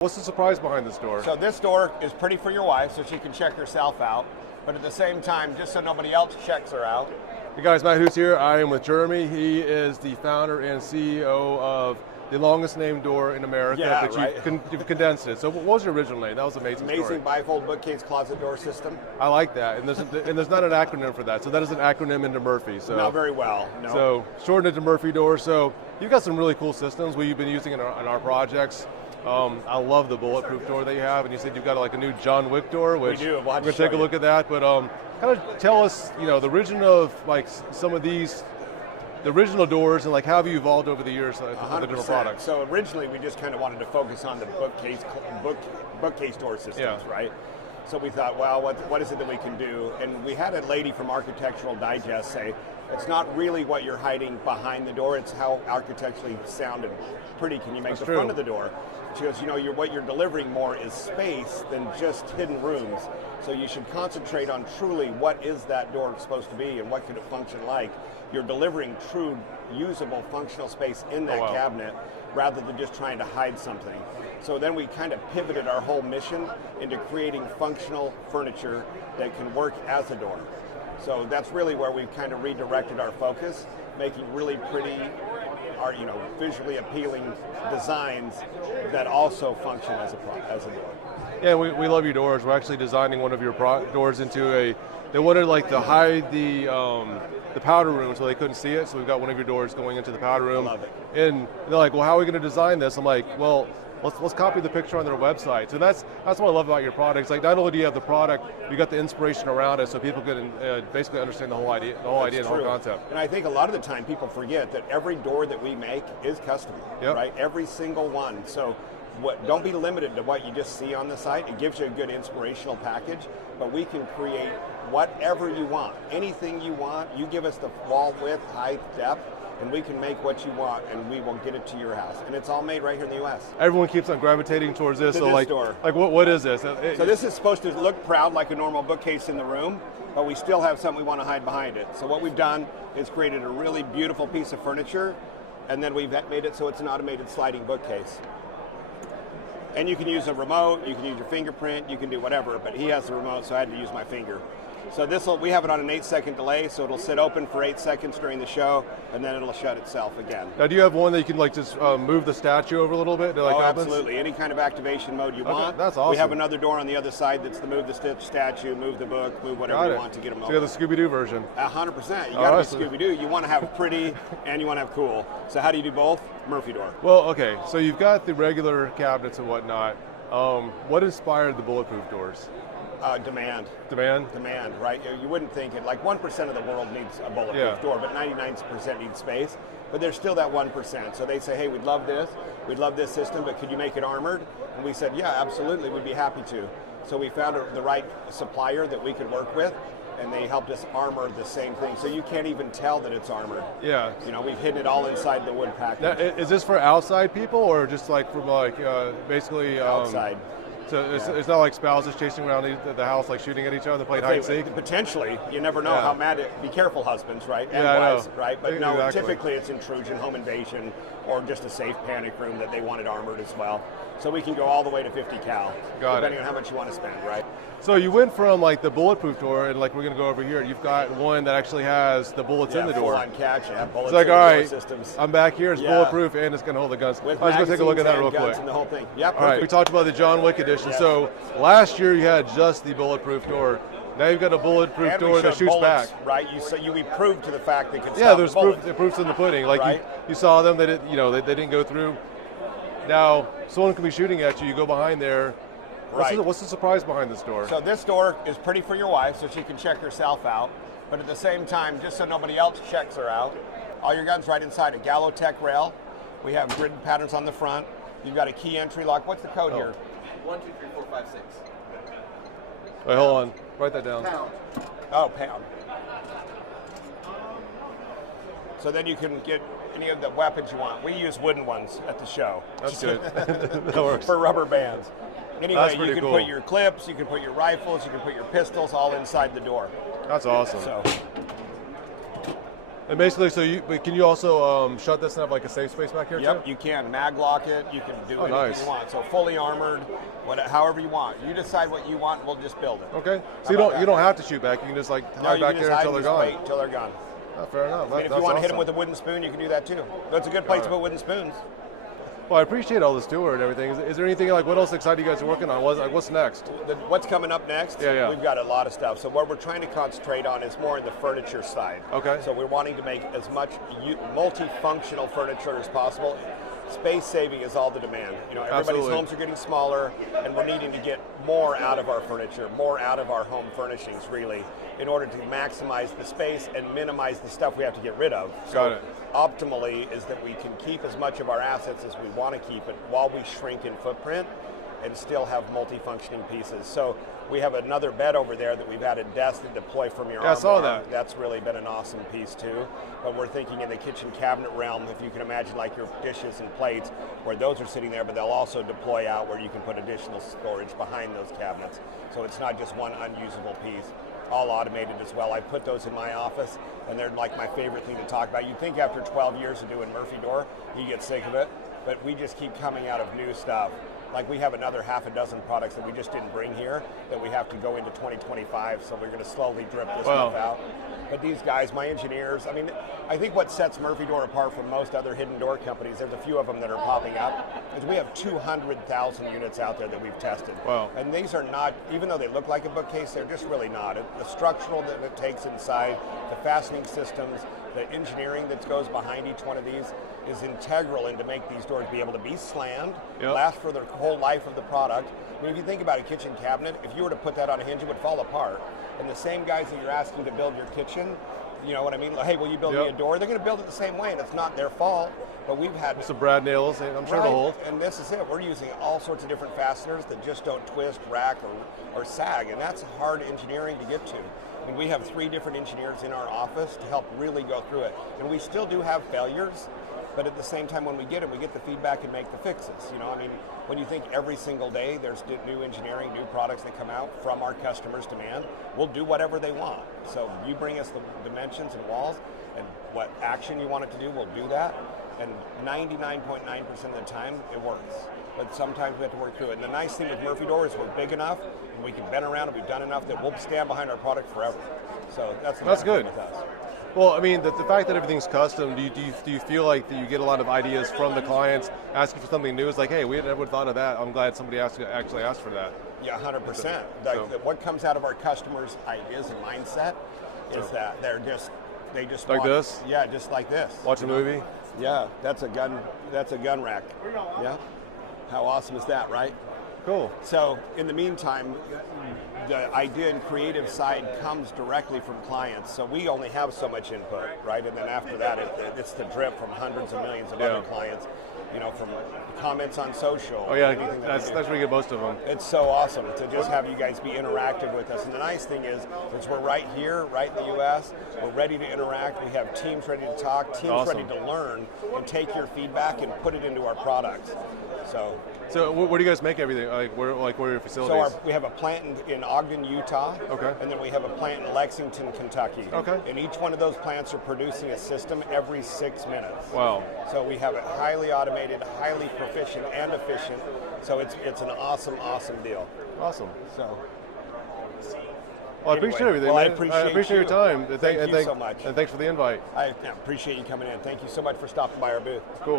What's the surprise behind this door? So this door is pretty for your wife, so she can check herself out, but at the same time, just so nobody else checks her out. Hey guys, Matt Hoots here. I am with Jeremy. He is the founder and CEO of the longest named door in America, but right. you've condensed it. So what was your original name? That was amazing. Amazing bifold bookcase closet door system. I like that, and there's not an acronym for that. So that is an acronym into Murphy. So not very well. No. So shortened it to Murphy door. So you've got some really cool systems we've been using in our projects. I love the bulletproof door that you have, and you said you've got like a new John Wick door, which we do. We'll we're going to take a look at that. But kind of tell us, the origin of like some of these, the original doors, and like how have you evolved over the years with the different products? So originally we just kind of wanted to focus on the bookcase door systems, right? So we thought, well, what is it that we can do? And we had a lady from Architectural Digest say, it's not really what you're hiding behind the door, it's how architecturally sound and pretty can you make the front of the door. She goes, what you're delivering more is space than just hidden rooms. So you should concentrate on truly what is that door supposed to be and what could it function like. You're delivering true, usable, functional space in that cabinet rather than just trying to hide something. So then we kind of pivoted our whole mission into creating functional furniture that can work as a door. So that's really where we've kind of redirected our focus, making really pretty, visually appealing designs that also function as a door. Yeah, we love your doors. We're actually designing one of your doors into they wanted like to hide the powder room so they couldn't see it. So we've got one of your doors going into the powder room. I love it. And they're like, well, how are we going to design this? I'm like, well, let's copy the picture on their website. So that's what I love about your products. Like, not only do you have the product, you got the inspiration around it, so people can basically understand the whole idea, and the whole concept. And I think a lot of the time people forget that every door that we make is custom, right? Every single one. So don't be limited to what you just see on the site. It gives you a good inspirational package, but we can create whatever you want, anything you want. You give us the wall width, height, depth, and we can make what you want, and we will get it to your house. And it's all made right here in the U.S. Everyone keeps on gravitating towards this. To this door. Like what is this? So this is supposed to look proud like a normal bookcase in the room, but we still have something we want to hide behind it. So what we've done is created a really beautiful piece of furniture, and then we've made it so it's an automated sliding bookcase. And you can use a remote, you can use your fingerprint, you can do whatever, but he has the remote, so I had to use my finger. So we have it on an 8-second delay, so it'll sit open for 8 seconds during the show, and then it'll shut itself again. Now, do you have one that you can like just move the statue over a little bit? Absolutely. Any kind of activation mode you want. That's awesome. We have another door on the other side that's the move the statue, move the book, move whatever you want to get them open. So you have the Scooby-Doo version. 100%. You got to be Scooby-Doo. You want to have pretty and you want to have cool. So how do you do both? Murphy door. Well, okay. So you've got the regular cabinets and whatnot. What inspired the bulletproof doors? Demand. Demand, right? You wouldn't think it. Like 1% of the world needs a bulletproof door, but 99% need space. But there's still that 1%. So they say, hey, we'd love this system, but could you make it armored? And we said, yeah, absolutely, we'd be happy to. So we found the right supplier that we could work with, and they helped us armor the same thing. So you can't even tell that it's armored. Yeah. We've hidden it all inside the wood package. Now, is this for outside people, or just like from basically outside? So it's not like spouses chasing around the house, like shooting at each other, playing hide and seek? Potentially. You never know how mad be careful, husbands, right? And wives, right? But no, typically it's intrusion, home invasion, or just a safe panic room that they wanted armored as well. So we can go all the way to 50 cal, depending on how much you want to spend, right? So you went from like the bulletproof door, and like we're going to go over here, you've got one that actually has the bullets in the door. Full-on catch, bullets it's like, in all the right, door systems. I'm back here, it's bulletproof, and it's going to hold the guns. With I was going to take a look at that real quick. And the whole thing. Yep. All right, we talked about the John Wick edition. So last year you had just the bulletproof door. Now you've got a bulletproof door that shoots back. Right, we proved to the fact they could stop there's bullets. proofs in the pudding. Like you saw them, they didn't go through. Now someone can be shooting at you. You go behind there. What's the surprise behind this door? So this door is pretty for your wife, so she can check herself out. But at the same time, just so nobody else checks her out, all your guns right inside a Gallo-Tech rail. We have grid patterns on the front. You've got a key entry lock. What's the code here? 1, 2, 3, 4, 5, 6. Wait, hold on. Write that down. Pound. Oh, pound. So then you can get any of the weapons you want. We use wooden ones at the show. That's good. That works. For rubber bands. Anyway, you can cool. put your clips, you can put your rifles, you can put your pistols all inside the door. That's awesome. So And basically, so can you also shut this and have like a safe space back here Yep, too? you can mag lock it. You can do anything nice. you want. So fully armored, however you want. You decide what you want. We'll just build it. Okay. So How about you don't have to shoot back. You can just like No, hide you back can there just hide until and they're just gone. wait until they're gone. Oh, fair enough. And if you want to hit them with a wooden spoon, you can do that too. That's a good place to put wooden spoons. Well, I appreciate all this tour and everything. Is there anything like what else exciting you guys are working on? What's next? What's coming up next? Yeah. We've got a lot of stuff. So what we're trying to concentrate on is more in the furniture side. Okay. So we're wanting to make as much multifunctional furniture as possible. Space saving is all the demand. Everybody's Absolutely. homes are getting smaller, and we're needing to get more out of our furniture, more out of our home furnishings, really, in order to maximize the space and minimize the stuff we have to get rid of. Got it. Optimally is that we can keep as much of our assets as we want to keep it while we shrink in footprint and still have multifunctioning pieces. So we have another bed over there that we've had a desk to deploy from your arm. I saw that. That's really been an awesome piece too. But we're thinking in the kitchen cabinet realm, if you can imagine like your dishes and plates, where those are sitting there, but they'll also deploy out where you can put additional storage behind those cabinets. So it's not just one unusable piece. All automated as well. I put those in my office, and they're like my favorite thing to talk about. You'd think after 12 years of doing Murphy Door, you get sick of it, but we just keep coming out of new stuff. Like we have another half a dozen products that we just didn't bring here that we have to go into 2025, so we're going to slowly drip this stuff out. But these guys, my engineers, I think what sets Murphy Door apart from most other hidden door companies, there's a few of them that are popping up, is we have 200,000 units out there that we've tested. Wow. And these are not, even though they look like a bookcase, they're just really not. The structural that it takes inside, the fastening systems, the engineering that goes behind each one of these is integral in to make these doors be able to be slammed, last for the whole life of the product. If you think about a kitchen cabinet, if you were to put that on a hinge, it would fall apart. And the same guys that you're asking to build your kitchen, you know what I mean? Like, hey, will you build me a door? They're going to build it the same way, and it's not their fault. But we've had some brad nails, I'm sure to hold. And this is it. We're using all sorts of different fasteners that just don't twist, rack, or sag, and that's hard engineering to get to. And we have 3 different engineers in our office to help really go through it. And we still do have failures, but at the same time, when we get it, we get the feedback and make the fixes. When you think every single day there's new engineering, new products that come out from our customers' demand, we'll do whatever they want. So you bring us the dimensions and walls and what action you want it to do, we'll do that. And 99.9% of the time, it works. But sometimes we have to work through it. And the nice thing with Murphy Door is we're big enough, and we can bend around, and we've done enough that we'll stand behind our product forever. So that's good with us. Well, the fact that everything's custom, do you feel like that you get a lot of ideas from the clients asking for something new? It's like, hey, we had never thought of that. I'm glad somebody actually asked for that. Yeah, 100%. What comes out of our customers' ideas and mindset is that they just like want, this? Yeah, just like this. Watch a movie? Yeah, that's a gun rack. Yeah. How awesome is that, right? Cool. So in the meantime, the idea and creative side comes directly from clients. So we only have so much input, right? And then after that, it's the drip from hundreds of millions of other clients. From comments on social. Oh yeah, that's where you get most of them. It's so awesome to just have you guys be interactive with us. And the nice thing is we're right here, right in the U.S., we're ready to interact. We have teams ready to talk, teams ready to learn, and take your feedback and put it into our products. So where do you guys make everything? Where are your facilities? So we have a plant in Ogden, Utah. Okay. And then we have a plant in Lexington, Kentucky. Okay. And each one of those plants are producing a system every 6 minutes. Wow. So we have it highly automated, highly proficient and efficient. So it's an awesome deal. Awesome. So. Well, I appreciate everything. Well, man. I appreciate your time. Thank you so much. And thanks for the invite. I appreciate you coming in. Thank you so much for stopping by our booth. Cool.